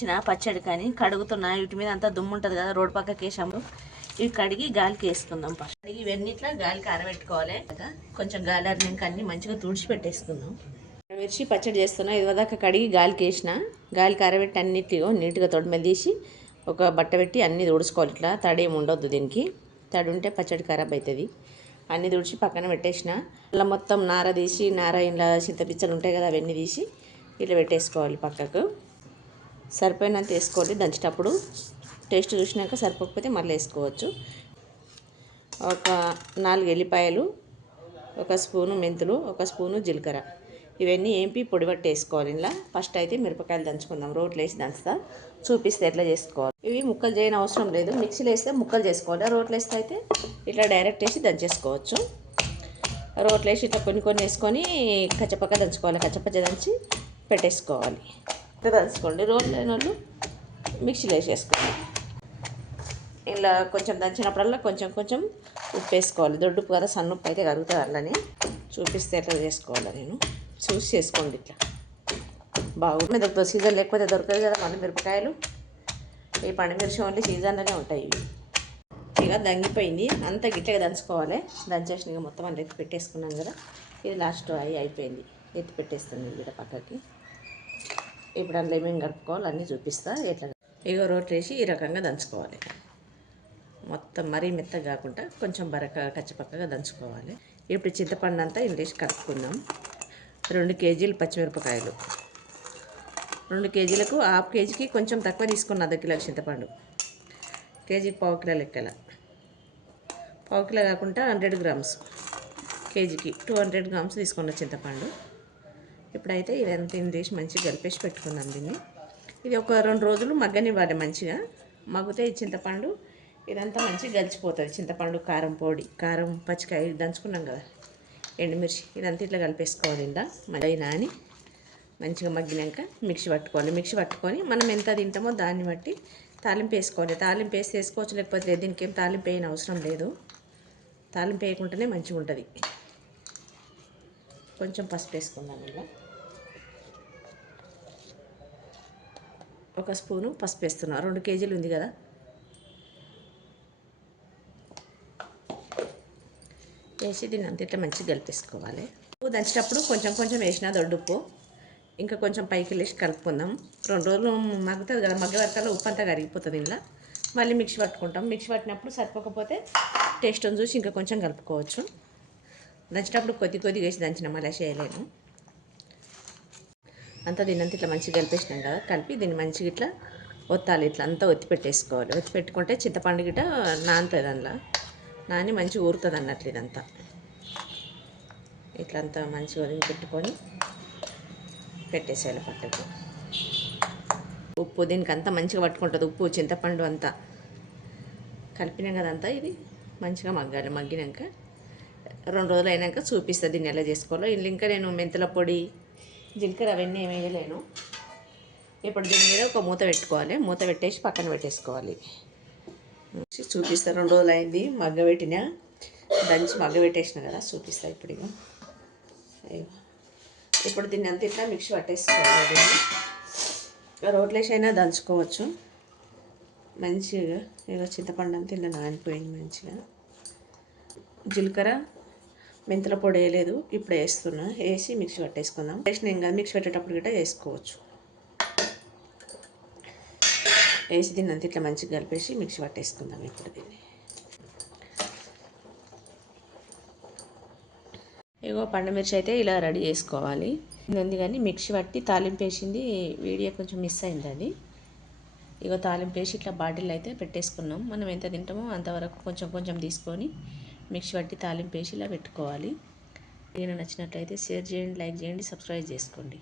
తెచ్చిన పచ్చడి కానీ కడుగుతున్నా. వీటి మీద అంతా దుమ్ము ఉంటుంది కదా, రోడ్డు పక్కకి వేసాము. ఇవి కడిగి గాలికి వేసుకుందాం. ఫస్ట్ ఇవన్నీ ఇట్లా గాలికి ఆరబెట్టుకోవాలి. కొంచెం గాలి ఆరినాక అన్ని మంచిగా తుడిచి పెట్టేసుకుందాం. మిర్చి పచ్చడి చేస్తున్నా. ఇది వదాక కడిగి గాలికి వేసిన. గాలికి ఆరబెట్టి అన్నిటిలో నీట్గా తొడి మీద తీసి ఒక బట్ట పెట్టి అన్నీ తుడుచుకోవాలి. ఇట్లా తడి ఏమి ఉండొద్దు దీనికి. తడి ఉంటే పచ్చడి ఖరాబ్ అవుతుంది. అన్నీ తుడిచి పక్కన పెట్టేసిన. అలా మొత్తం నార తీసి, నార ఇలా చింతపిచ్చలు ఉంటాయి కదా, అవన్నీ తీసి ఇట్లా పెట్టేసుకోవాలి పక్కకు. సరిపోయినంత వేసుకోవాలి. దంచేటప్పుడు టేస్ట్ చూసినాక సరిపోకపోతే మళ్ళీ వేసుకోవచ్చు. ఒక 4 ఎల్లిపాయలు, ఒక స్పూను మెంతులు, ఒక స్పూను జీలకర్ర, ఇవన్నీ ఏంపి పొడి పట్టి వేసుకోవాలి. ఇలా ఫస్ట్ అయితే మిరపకాయలు దంచుకుందాం. రోట్లో వేసి దంచుతా, చూపిస్తే ఎట్లా చేసుకోవాలి. ఇవి ముక్కలు చేయని అవసరం లేదు. మిక్సీలో వేస్తే ముక్కలు చేసుకోవాలి. రోట్లో వేస్తే అయితే ఇట్లా డైరెక్ట్ వేసి దంచేసుకోవచ్చు. రోట్లో వేసి ఇట్లా కొన్ని కొన్ని వేసుకొని కచ్చపక్క దంచుకోవాలి. కచ్చపచ్చ దంచి పెట్టేసుకోవాలి. ఇట్లా దంచుకోండి. రోట్లో లేని వాళ్ళు మిక్సీలో వేసేసుకోవాలి. ఇలా కొంచెం దంచినప్పుడల్లా కొంచెం కొంచెం ఉప్పు వేసుకోవాలి. దొడ్డుప్పు కదా, సన్న ఉప్పు అయితే కరుగుతుంది. అట్లని చూపిస్తే ఎట్లా చేసుకోవాలి నేను చూసి చేసుకోండి. ఇట్లా బాగుంది. దొరుకుతుంది. సీజన్ లేకపోతే దొరకదు కదా మళ్ళీ మిరపకాయలు. ఈ పండుమిర్చి ఓన్లీ సీజన్లోనే ఉంటాయి. ఇవి ఇక దంగిపోయింది. అంత గిట్టగా దంచుకోవాలి. దంచేసిన మొత్తం అలా ఎత్తి పెట్టేసుకున్నాను కదా. ఇది లాస్ట్ అయిపోయింది. ఎత్తి పెట్టేస్తుంది ఇక్కడ పక్కకి. ఇప్పుడు అందులో ఏమేమి కలుపుకోవాలి అన్నీ చూపిస్తా. ఎట్లా ఇగో రోట్లు వేసి ఈ రకంగా దంచుకోవాలి. మొత్తం మరీ మెత్తగా కాకుండా కొంచెం బరక కచ్చపక్కగా దంచుకోవాలి. ఇప్పుడు చింతపండు అంతా ఇంగ్లీష్ కలుపుకుందాం. 2 కేజీలు పచ్చిమిరపకాయలు. 2 కేజీలకు హాఫ్ కేజీకి కొంచెం తక్కువ తీసుకున్న, అర్ధ కిలో చింతపండు. కేజీకి 1/4 కిలో లెక్కల. 1/4 కిలో కాకుండా 100 గ్రామ్స్. కేజీకి 200 గ్రామ్స్ తీసుకున్న చింతపండు. ఇప్పుడైతే ఇదంతా ఇంగ్లీష్ మంచిగా కలిపేసి పెట్టుకుందాం దీన్ని. ఇది ఒక 2 రోజులు మగ్గనివ్వాలి. మంచిగా మగ్గితే ఈ చింతపండు ఇదంతా మంచిగా గలిచిపోతుంది. చింతపండు, కారం పొడి, కారం, పచ్చికాయ దంచుకున్నాం కదా, ఎండుమిర్చి, ఇదంతా ఇట్లా కలిపేసుకోవాలి. ఇలా మళ్ళీ నాని మంచిగా మగ్గినాక మిక్సీ పట్టుకోవాలి. మిక్సీ పట్టుకొని మనం ఎంత తింటామో దాన్ని బట్టి తాలింపు వేసుకోవాలి. తాలింపు వేసి వేసుకోవచ్చు, లేకపోతే దీనికి ఏం తాలింపు వేయని అవసరం లేదు. తాలింపు వేయకుండానే మంచిగా ఉంటుంది. కొంచెం పసుపు వేసుకుందాం. ఇలా ఒక స్పూను పసుపు వేస్తున్నా. 2 కేజీలు ఉంది కదా. వేసి దీన్ని అంత ఇట్లా మంచిగా కలిపేసుకోవాలి. ఉప్పు దంచేటప్పుడు కొంచెం కొంచెం వేసిన దొడ్డుప్పు, ఇంకా కొంచెం పైకి వెళ్ళేసి కలుపుకుందాం. 2 రోజులు మగ్గుతుంది కదా, మగ్గ వరకల్లా ఉప్పు అంతా కరిగిపోతుంది. ఇలా మళ్ళీ మిక్సీ పట్టుకుంటాం. మిక్సీ పట్టినప్పుడు సరిపోకపోతే టేస్ట్ని చూసి ఇంకా కొంచెం కలుపుకోవచ్చు. దంచేటప్పుడు కొద్దిగా వేసి దంచిన మళ్ళీ చేయలేను. అంతా దీన్నంతా ఇట్లా మంచిగా కలిపేసినాం కదా. కలిపి దీన్ని మంచిగా ఇట్లా ఒత్తాలి. ఇట్లా అంతా ఒత్తి పెట్టేసుకోవాలి. ఒత్తి పెట్టుకుంటే చింతపండు గిట్ట నానుతుంది. అందులో నాని మంచిగా ఊరుతుంది అన్నట్లు. ఇదంతా ఇట్లా అంతా మంచిగా వదిలి పెట్టుకొని పెట్టేసేయాలి పట్టుకు. ఉప్పు దీనికి అంతా మంచిగా పట్టుకుంటుంది. ఉప్పు, చింతపండు అంతా కలిపినాం కదంతా. ఇది మంచిగా మగ్గాలి. మగ్గినాక 2 రోజులు అయినాక చూపిస్తా దీన్ని ఎలా చేసుకోవాలో. ఇంకా నేను మెంతుల పొడి, జీలకర్ర అవన్నీ ఏమి వేయలేను. ఇప్పుడు దీని మీద ఒక మూత పెట్టుకోవాలి. మూత పెట్టేసి పక్కన పెట్టేసుకోవాలి. చూపిస్తా. 2 రోజులు అయింది మగ్గబెట్టిన, దంచి మగ్గబెట్టేసిన కదా, చూపిస్తా ఇప్పుడు. ఇప్పుడు దీన్ని అంతా ఇట్లా మిక్సీ పట్టేసుకోవాలి. దీన్ని రోట్లేసి అయినా దంచుకోవచ్చు. మంచిగా ఏదో చింతపండు అంతా ఇలా నానిపోయింది మంచిగా. జీలకర్ర, మెంతుల పొడి వేయలేదు, ఇప్పుడు వేస్తున్నా. వేసి మిక్సీ పట్టేసుకుందాం. వేసిన ఇంకా మిక్సీ పెట్టేటప్పుడు గిట్ట వేసుకోవచ్చు. వేసి దీన్ని అంతా ఇట్లా మంచిగా కలిపేసి మిక్సీ పట్టేసుకుందాం. ఇప్పుడు దీన్ని ఇగో పండుమిర్చి అయితే ఇలా రెడీ చేసుకోవాలి. ఉంది కానీ మిక్సీ పట్టి తాలింపు వేసింది వీడియో కొంచెం మిస్ అయింది. అది ఇగో తాలింపు వేసి ఇట్లా బాటిల్ అయితే పెట్టేసుకున్నాం. మనం ఎంత తింటామో అంతవరకు కొంచెం కొంచెం తీసుకొని మిక్సీ పట్టి తాలింపు వేసి ఇలా పెట్టుకోవాలి. వీడియో నచ్చినట్లయితే షేర్ చేయండి, లైక్ చేయండి, సబ్స్క్రైబ్ చేసుకోండి.